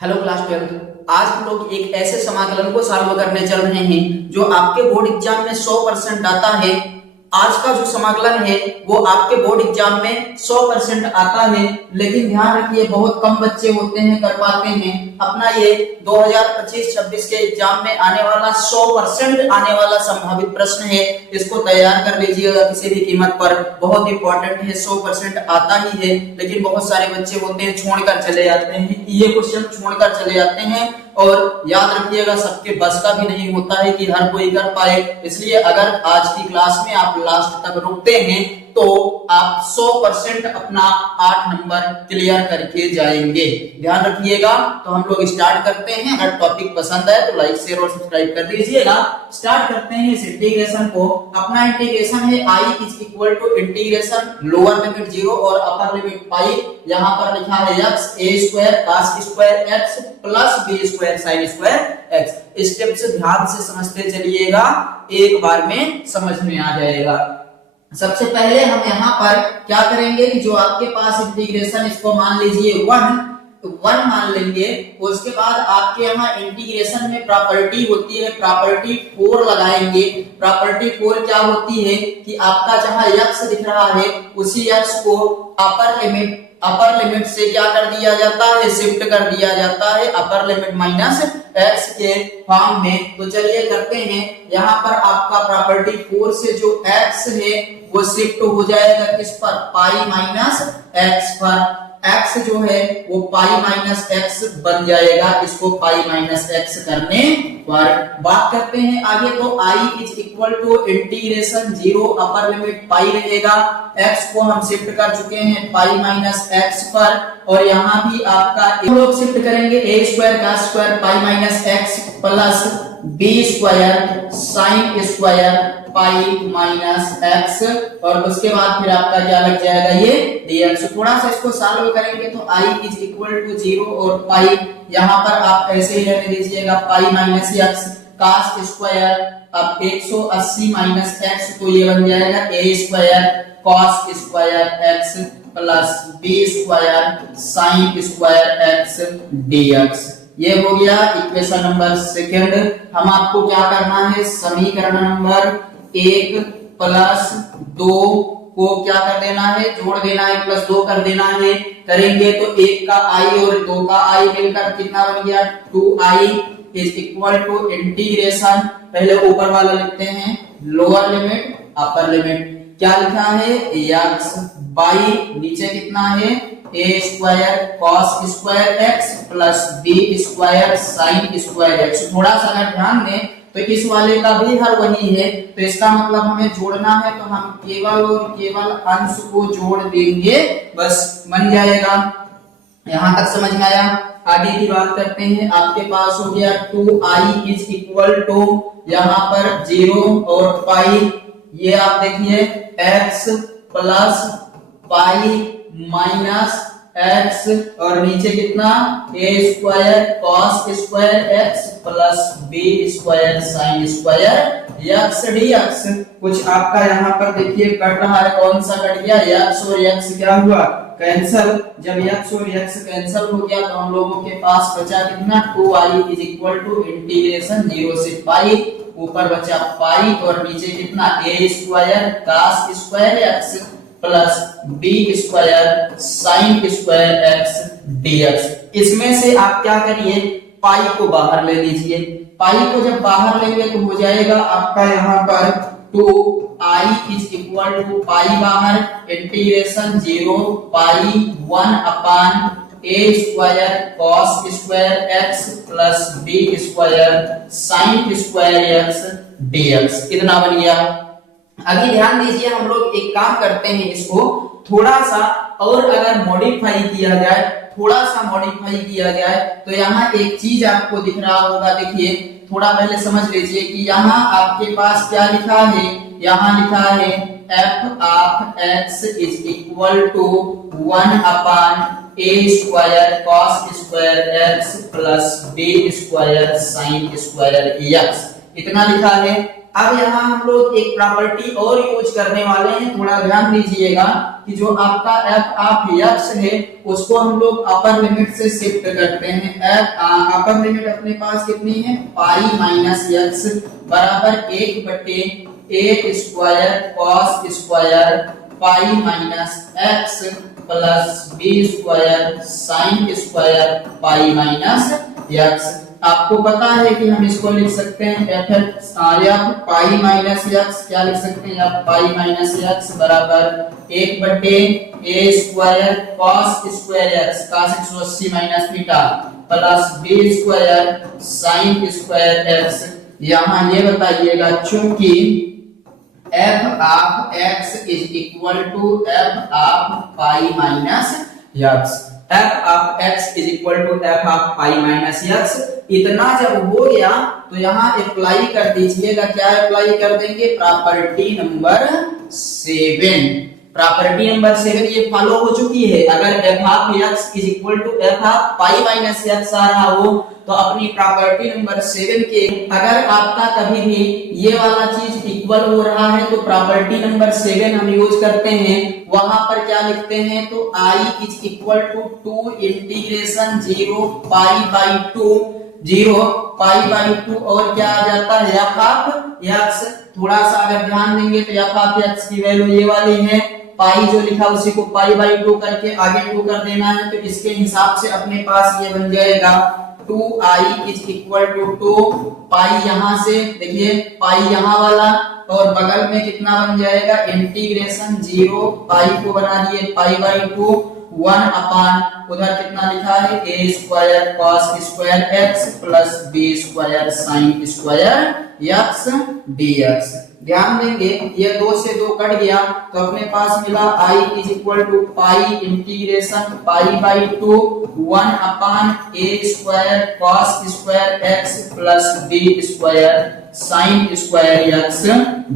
Hello class 12। आज हम लोग एक ऐसे समाकलन को सॉल्व करने चल रहे हैं जो आपके बोर्ड एग्जाम में 100% आता है। आज का जो समाकलन है वो आपके बोर्ड एग्जाम में 100% आता है, लेकिन ध्यान रखिए बहुत कम बच्चे होते हैं कर पाते हैं। अपना ये 2025-26 के एग्जाम में आने वाला 100% आने वाला संभावित प्रश्न है, इसको तैयार कर लीजिएगा किसी भी कीमत पर। बहुत इंपॉर्टेंट है, 100% आता ही है, लेकिन बहुत सारे बच्चे होते हैं छोड़कर चले जाते हैं, ये क्वेश्चन छोड़कर चले जाते हैं। और याद रखिएगा सबके बस का भी नहीं होता है कि हर कोई कर पाए, इसलिए अगर आज की क्लास में आप लास्ट तक रुकते हैं तो आप 100% अपना 8 नंबर क्लियर करके जाएंगे। ध्यान रखिएगा। तो हम लोग स्टार्ट करते हैं। अगर टॉपिक पसंद आए तो लाइक शेयर और सब्सक्राइब कर दीजिएगा। स्टार्ट करते हैं इस इंटीग्रेशन को। अपना इंटीग्रेशन है i is equal to integration lower limit 0 और अपर लिमिट पाई। यहाँ पर लिखा है x a square cos square x plus b square sin square x। Step से ध्यान से समझते चलिएगा, एक बार में समझ में आ जाएगा। सबसे पहले हम यहाँ पर क्या करेंगे कि जो आपके पास इंटीग्रेशन, इसको मान लीजिए 1 मान लेंगे। उसके बाद आपके यहाँ इंटीग्रेशन में प्रॉपर्टी होती है, प्रॉपर्टी 4 लगाएंगे। प्रॉपर्टी 4 क्या होती है कि आपका जहाँ x दिख रहा है उसी x को अपर लिमिट से क्या कर दिया जाता है, शिफ्ट कर दिया जाता है अपर लिमिट माइनस x के फॉर्म में। तो चलिए करते हैं। यहाँ पर आपका प्रॉपर्टी 4 से जो x है वो शिफ्ट हो जाएगा किस पर, पाई माइनस x पर। x जो है वो पाई माइनस x बन जाएगा, इसको पाई माइनस x करने पर। बात करते हैं आगे। तो i is equal to integration 0 upper limit pi रहेगा, x को हम शिफ्ट कर चुके हैं पाई माइनस x पर। और यहाँ भी आपका हम लोग शिफ्ट करेंगे a square cos square pi minus x plus b square sin square pi minus x। और उसके बाद फिर आपका क्या लग जाएगा, ये dx। थोड़ा सा इसको सॉल्व करेंगे तो i इज इक्वल टू 0 और पाई यहाँ पर आप ऐसे ही रहने दीजिएगा पाई माइनस x cos स्क्वायर। अब 180 माइनस x तो ये बन जाएगा a square cos square x plus b square sin square x dx। ये हो गया इक्वेशन नंबर सेकंड। हम आपको क्या करना है, समीकरण नंबर 1 प्लस 2 को क्या कर देना है, जोड़ देना है, प्लस 2 कर देना है। करेंगे तो 1 का i और 2 का i मिलकर कितना बन गया, 2i is equal to integration. पहले ऊपर वाला लिखते हैं लोअर लिमिट अपर लिमिट। क्या लिखा है, x बाई नीचे कितना है a square cos square x plus b square sin square x। थोड़ा सा अगर ध्यान दें तो इस वाले का भी हर वही है, तो इसका मतलब हमें जोड़ना है तो हम केवल और केवल अंश को जोड़ देंगे, बस बन जाएगा। यहां तक समझ में आया। आगे की बात करते हैं। आपके पास हो गया 2i इज इक्वल टू यहाँ पर 0 और पाई। ये आप देखिए x plus pi minus x और नीचे कितना a square cos square x plus b square sin square x dx। कुछ आपका यहाँ पर देखिए कट रहा है, कौन सा कट गया, x और x क्या हुआ, कैंसल। जब x और x कैंसल हो गया तो हम लोगों के पास बचा कितना, 2i is equal to integration 0 से पाई। ऊपर बचा पाई और नीचे कितना a square cos square x plus b square sin square x dx। इसमें से आप क्या करिए, पाई को बाहर ले लीजिए। पाई को जब बाहर लेंगे तो हो जाएगा आपका यहाँ पर 2i इज इक्वल टू पाई बाहर integration 0 pi 1 upon a square cos square x plus b square sin square x dx। कितना बन गया। अभी ध्यान दीजिए, हम लोग एक काम करते हैं, इसको थोड़ा सा और अगर मॉडिफाई किया जाए, थोड़ा सा मॉडिफाई किया जाए तो यहाँ एक चीज आपको दिख रहा होगा। देखिए थोड़ा पहले समझ लीजिए कि यहाँ आपके पास क्या लिखा है, यहाँ लिखा है f of x is equal to 1 upon a square cos square x plus b square sin square x। इतना लिखा है। अब यहाँ हम लोग एक प्रॉपर्टी और यूज करने वाले हैं, थोड़ा ध्यान दीजिएगा कि कि जो आपका एफ ऑफ एक्स है उसको हम लोग अपर लिमिट से शिफ्ट करते हैं। एफ अपर लिमिट अपने पास कितनी है, पाई माइनस एक्स बराबर 1/a² cos square pi minus x plus b² sine square pi minus x. आपको पता है कि हम इसको लिख सकते हैं एफ पाई माइनस एक्स, क्या लिख सकते हैं, एफ पाई माइनस एक्स बराबर 1/a² cos square x cos 180 minus theta plus b² sine square x. यहाँ ये बताइएगा चूंकि f of x is equal to f of pi minus x, f of x is equal to f of pi minus x, इतना जब हो गया तो यहाँ अप्लाई कर दीजिएगा। क्या अप्लाई कर देंगे, प्रॉपर्टी नंबर 7। प्रॉपर्टी नंबर 7 ये फॉलो हो चुकी है। अगर f of x is equal to f of pi minus x आ रहा हो तो अपनी प्रॉपर्टी नंबर 7 के अगर आपका कभी भी ये वाला चीज इक्वल हो रहा है तो प्रॉपर्टी नंबर 7 हम यूज करते हैं। वहां पर क्या लिखते हैं, तो i is equal to 2 integration 0 pi by 2 और क्या आ जाता है f ऑफ x। थोड़ा सा अगर ध्यान देंगे तो f ऑफ x की वैल्यू ये वाली है, पाई जो लिखा उसी को पाई बाई 2 करके आगे 2 कर देना है, तो इसके हिसाब से अपने पास ये बन जाएगा 2i इज इक्वल टू 2 पाई, यहां से देखिए पाई यहाँ वाला और बगल में कितना बन जाएगा, इंटीग्रेशन 0 पाई को बना दिए पाई बाई 2 1 अपान उधर कितना लिखा है a² cos square x plus b² sine square x dx। ध्यान देंगे ये 2 से 2 कट गया तो अपने पास मिला i is equal to pi integration pi by 2 1 upon a² cos square x plus b² sine square x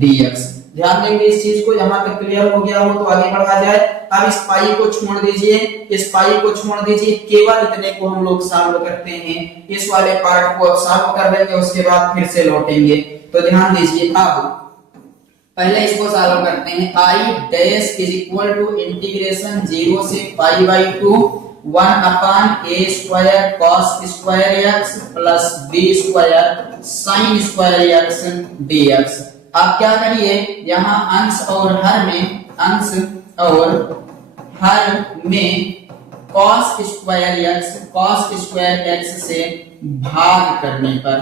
dx। ध्यान देंगे इस चीज को, यहाँ तक क्लियर हो गया हो तो आगे बढ़ा जाए। अब इस पाई को छोड़ दीजिए, इस पाई को छोड़ दीजिए, केवल इतने को हम लोग सॉल्व करते हैं। इस वाले पार्ट को अब सॉल्व कर लेंगे, उसके बाद फिर से लौटेंगे। तो ध्यान दीजिए, अब पहले इसको सॉल्व करते हैं। i dash is equal to integration 0 से pi by 2 1 upon a² cos square x plus b² sine square x dx। आप क्या करिए, यहाँ अंश और हर में cos स्क्वायर x से भाग करने पर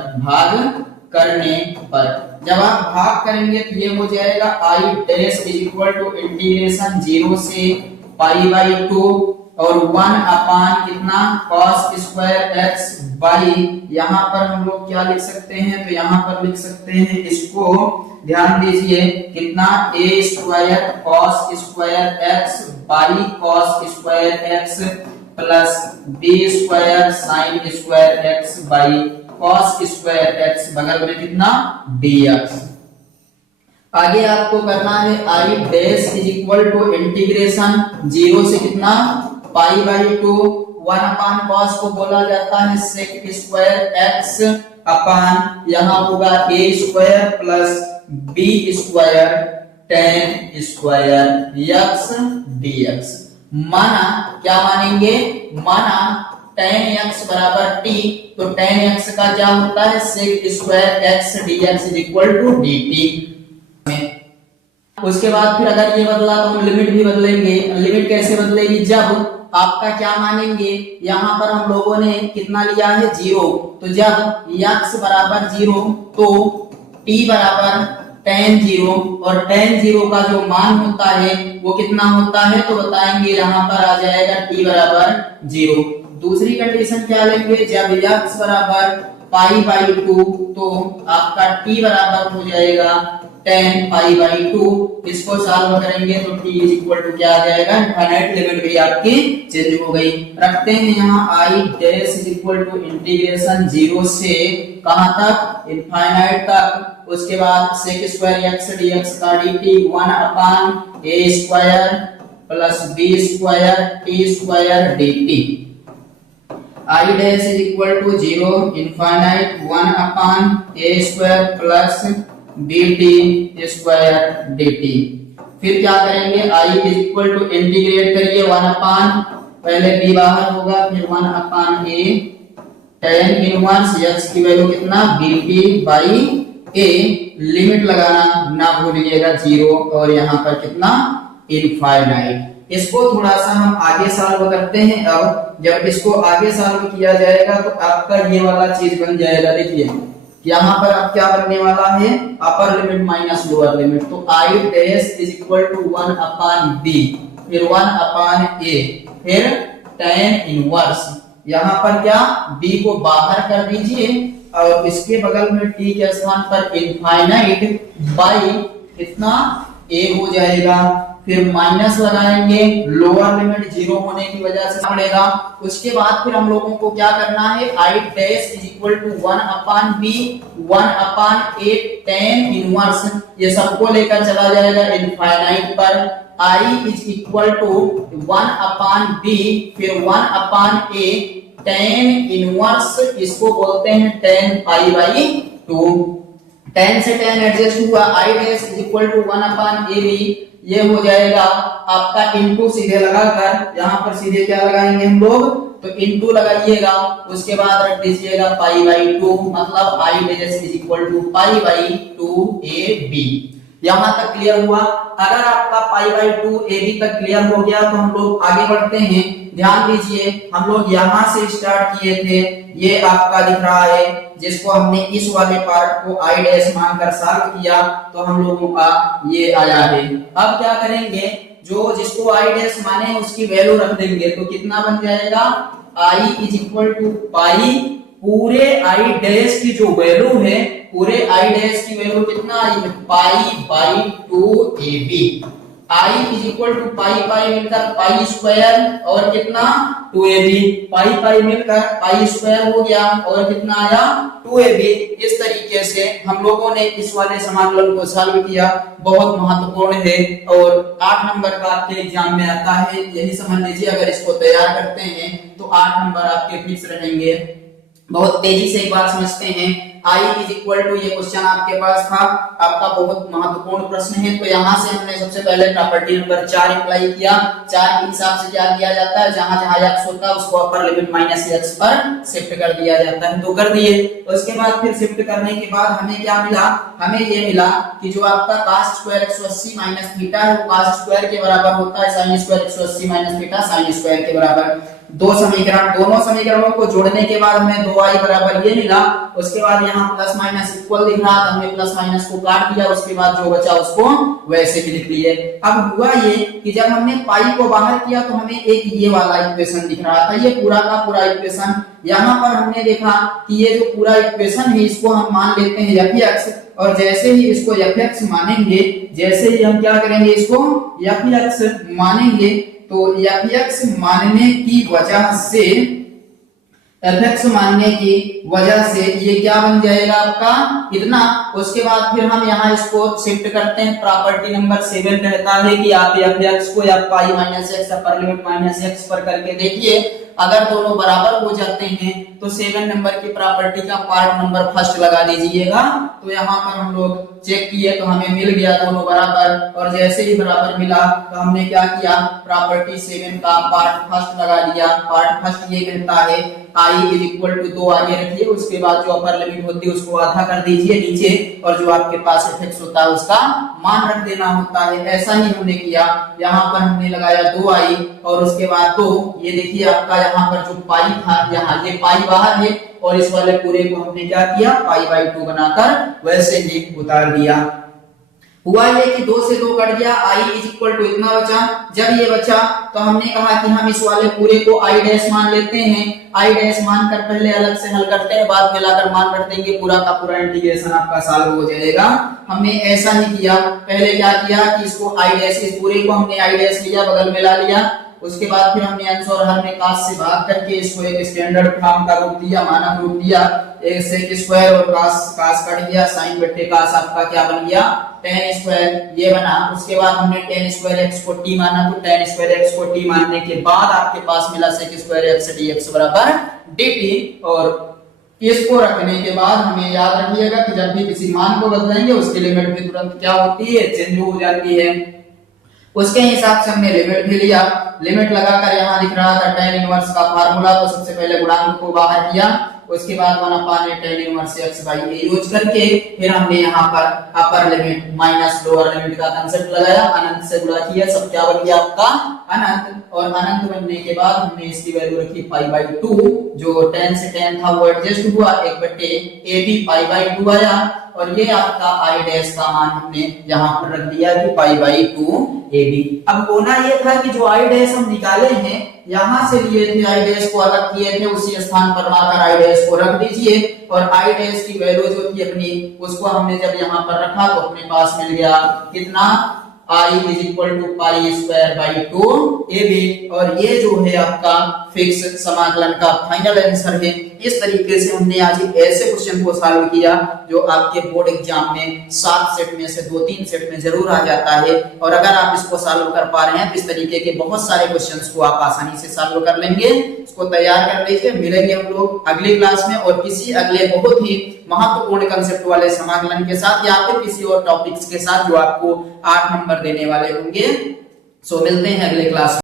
जब आप भाग करेंगे तो ये हो जाएगा i dash is equal to integration 0 से पाई बाई 2 और 1 अपान कितना cos स्क्वायर x बाई, यहाँ पर हम लोग क्या लिख सकते हैं, तो यहाँ पर लिख सकते हैं इसको, ध्यान दीजिए कितना a² cos square x by cos square x plus b² sine square x by cos square x बगल में कितना dx। आगे आपको करना है i dash is equal to integration 0 से कितना पाई बाई 2 1 अपान cos को बोला जाता है sec स्क्वायर x अपान यहाँ होगा a² plus b² tan square x dx। माना क्या मानेंगे, माना tan x बराबर t, तो tan x का क्या होता है sec square x dx is equal to dt। उसके बाद फिर अगर ये बदला तो हम लिमिट भी बदलेंगे। लिमिट कैसे बदलेगी, जब आपका क्या मानेंगे, यहाँ पर हम लोगों ने कितना लिया है 0, तो जब x बराबर 0 तो t बराबर tan 0 और tan 0 का जो मान होता है वो कितना होता है, तो बताएंगे यहाँ पर आ जाएगा t बराबर 0। दूसरी कंडीशन क्या लेंगे, जब x बराबर पाई बाई 2 तो आपका t बराबर हो जाएगा tan पाई बाई 2। इसको सॉल्व करेंगे तो t इज इक्वल टू क्या आ जाएगा, इनफाइनाइट लिमिट भी आपकी चेंज हो गई। रखते हैं यहाँ i dash is equal to integration 0 से कहां तक, इनफाइनाइट तक। उसके बाद sec स्क्वायर x dx का dt 1 upon a² plus b² t² dt। i dash is equal to 0 infinite 1 upon a² plus bt square dt। फिर क्या करेंगे, i is equal to integrate करिए 1 अपान, पहले b बाहर होगा, फिर 1 अपान a tan इनवर्स x की वैल्यू कितना bp बाई a, लिमिट लगाना ना भूलिएगा 0 और यहाँ पर कितना इनफाइनाइट। इसको थोड़ा सा हम आगे सॉल्व करते हैं। अब जब इसको आगे सॉल्व किया जाएगा तो आपका ये वाला चीज बन जाएगा। देखिए यहाँ पर अब क्या बनने वाला है, upper limit minus lower limit, तो i dash is equal to 1 upon b, फिर 1 अपान a, फिर tan इनवर्स, यहाँ पर क्या b को बाहर कर दीजिए और इसके बगल में t के स्थान पर इनफाइनाइट बाई कितना a हो जाएगा, फिर माइनस लगाएंगे, लोअर लिमिट 0 होने की वजह से पड़ेगा। उसके बाद फिर हम लोगों को क्या करना है, i dash is equal to 1 upon b 1 upon a tan inverse, ये सबको लेकर चला जाएगा इनफाइनाइट पर, i is equal to 1 upon b फिर 1 अपान a tan इनवर्स, इसको बोलते हैं tan पाई बाई 2, tan से tan एडजस्ट हुआ, i dash is equal to 1 upon a b, ये हो जाएगा आपका इनटू सीधे लगाकर, यहाँ पर सीधे क्या लगाएंगे हम लोग, तो इनटू लगाइएगा, उसके बाद रख दीजिएगा पाई बाई 2, मतलब i dash is equal to pi by 2ab। यहाँ तक क्लियर हुआ। अगर आपका पाई बाई 2ab तक क्लियर हो गया तो हम लोग आगे बढ़ते हैं। ध्यान दीजिए, हम लोग यहाँ से स्टार्ट किए थे, ये आपका दिख रहा है, जिसको हमने इस वाले पार्ट को i डैश मानकर सॉल्व किया तो हम लोगों का ये आया है। अब क्या करेंगे, जो जिसको i डैश माने उसकी वैल्यू रख देंगे, तो कितना बन जाएगा, i इज इक्वल टू पाई, पूरे i डैश की जो वैल्यू है, पूरे i डैश की वैल्यू कितना आई है, pi by 2ab, i is equal to pi pi मिलकर पाई स्क्वायर और कितना 2ab, पाई पाई मिलकर पाई स्क्वायर हो गया और कितना आया 2ab। इस तरीके से हम लोगों ने इस वाले समाकलन को सॉल्व किया, बहुत महत्वपूर्ण है और 8 नंबर का आपके एग्जाम में आता है, यही समझ लीजिए। अगर इसको तैयार करते हैं तो 8 नंबर आपके फिक्स रहेंगे। बहुत तेजी से एक बात समझते हैं, i इज इक्वल टू, ये क्वेश्चन आपके पास था, आपका बहुत महत्वपूर्ण प्रश्न है। तो यहाँ से हमने सबसे पहले प्रॉपर्टी नंबर 4 अप्लाई किया। 4 के हिसाब से क्या किया जाता है, जहां जहां x होता है उसको अपर लिमिट माइनस x पर शिफ्ट कर दिया जाता है, तो कर दिए। उसके बाद फिर शिफ्ट करने के बाद हमें क्या मिला, हमें ये मिला कि जो आपका cos स्क्वायर 180 माइनस थीटा है वो cos स्क्वायर के बराबर होता है sin square 180 minus theta sin square के बराबर। दो समीकरण, दोनों समीकरणों को जोड़ने के बाद हमें 2i बराबर ये मिला। उसके बाद यहाँ प्लस माइनस इक्वल दिख रहा था, हमने प्लस माइनस को काट दिया, उसके बाद जो बचा उसको वैसे ही लिख लिए। अब हुआ ये कि जब हमने पाई को बाहर किया तो हमें एक ये वाला इक्वेशन दिख रहा था, ये पूरा का पूरा इक्वेशन। यहाँ पर हमने देखा कि ये जो पूरा इक्वेशन है इसको हम मान लेते हैं fx, और जैसे ही इसको fx मानेंगे, जैसे ही हम क्या करेंगे, इसको fx मानेंगे, तो fx मानने की वजह से, fx मानने की वजह से ये क्या बन जाएगा आपका इतना। उसके बाद फिर हम यहाँ इसको शिफ्ट करते हैं। प्रॉपर्टी नंबर 7 कहता है कि आप fx को या पाई माइनस एक्स अपर लिमिट माइनस एक्स पर करके देखिए, अगर दोनों बराबर हो जाते हैं तो 7 नंबर की प्रॉपर्टी का पार्ट नंबर फर्स्ट लगा दीजिएगा। तो यहाँ पर हम लोग चेक किए तो हमें मिल गया दोनों बराबर, और जैसे ही बराबर मिला तो हमने क्या किया, प्रॉपर्टी 7 का पार्ट फर्स्ट लगा दिया। पार्ट फर्स्ट ये कहता है i इज इक्वल टू 2 आगे रखिए, उसके बाद जो अपर लिमिट होती है उसको आधा कर दीजिए नीचे, और जो आपके पास fx होता है उसका मान रख देना होता है। ऐसा ही हमने किया, यहाँ पर हमने लगाया 2i और उसके बाद 2, ये देखिए आपका यहाँ पर जो पाई था, यहाँ ये पाई बाहर है और इस वाले पूरे को हमने क्या किया, पाई बाई 2 बनाकर वैसे ही उतार दिया। हुआ ये कि 2 से 2 कट गया, i इज इक्वल टू इतना बचा। जब ये बचा तो हमने कहा कि हम इस वाले पूरे को i डैश मान लेते हैं। i डैश मान कर पहले अलग से हल करते हैं, बाद मिलाकर मान रख देंगे, पूरा का पूरा इंटीग्रेशन आपका सॉल्व हो जाएगा। हमने ऐसा ही किया, पहले क्या किया कि इसको i डैश, इस पूरे को हमने i डैश लिया, बगल में ला लिया। उसके बाद फिर हमने अंश और हर में कास से भाग करके इसको एक स्टैंडर्ड फॉर्म का रूप दिया, मानक रूप दिया। एक सेक स्क्वायर और कास कट गया, साइन बट्टे कास आपका क्या बन गया, tan स्क्वायर ये बना। उसके बाद हमने tan स्क्वायर x को t माना, तो tan स्क्वायर x को t मानने के बाद आपके पास मिला सेक स्क्वायर x dx बराबर dt। और इसको रखने के बाद हमें याद रखिएगा कि जब भी किसी मान को बदलेंगे उसकी लिमिट भी तुरंत क्या होती है, चेंज हो जाती है। उसके हिसाब से हमने लिमिट भी लिया। लिमिट लगाकर यहाँ दिख रहा था tan इनवर्स का फार्मूला, तो सबसे पहले गुणांक को बाहर किया, उसके बाद 1/a tan inverse x by a use करके फिर हमने यहाँ पर अपर लिमिट माइनस लोअर लिमिट का कांसेप्ट लगाया, अनंत से गुणा किया, सब क्या बन गया आपका अनंत। और अनंत बनने के बाद हमने इसकी वैल्यू रखी π/2, जो tan से tan था वो एडजस्ट हुआ, 1/ab π/2 आया। और ये आपका i डैश का मान हमने यहाँ पर रख दिया कि π/2 ab। अब होना ये था कि जो i डैश हम निकाले हैं यहाँ से लिए थे, i डैश को अलग किए थे, उसी स्थान पर लाकर i डैश को रख दीजिए। और i डैश की वैल्यू जो थी अपनी, उसको हमने जब यहाँ पर रखा तो अपने पास मिल गया कितना, i is equal to π²/2 ab। और ये जो है आपका फिक्स समाकलन का फाइनल आंसर है। इस तरीके से हमने आज ऐसे क्वेश्चन को सॉल्व किया जो आपके बोर्ड एग्जाम में 7 सेट में से 2-3 सेट में जरूर आ जाता है। और अगर आप इसको सॉल्व कर पा रहे हैं तो इस तरीके के बहुत सारे क्वेश्चंस को आप आसानी से सॉल्व कर लेंगे। इसको तैयार कर लीजिए। मिलेंगे हम लोग अगली क्लास में और किसी अगले बहुत ही महत्वपूर्ण कंसेप्ट वाले समाकलन के साथ या फिर किसी और टॉपिक्स के साथ जो आपको 8 नंबर देने वाले होंगे। सो मिलते हैं अगले क्लास में।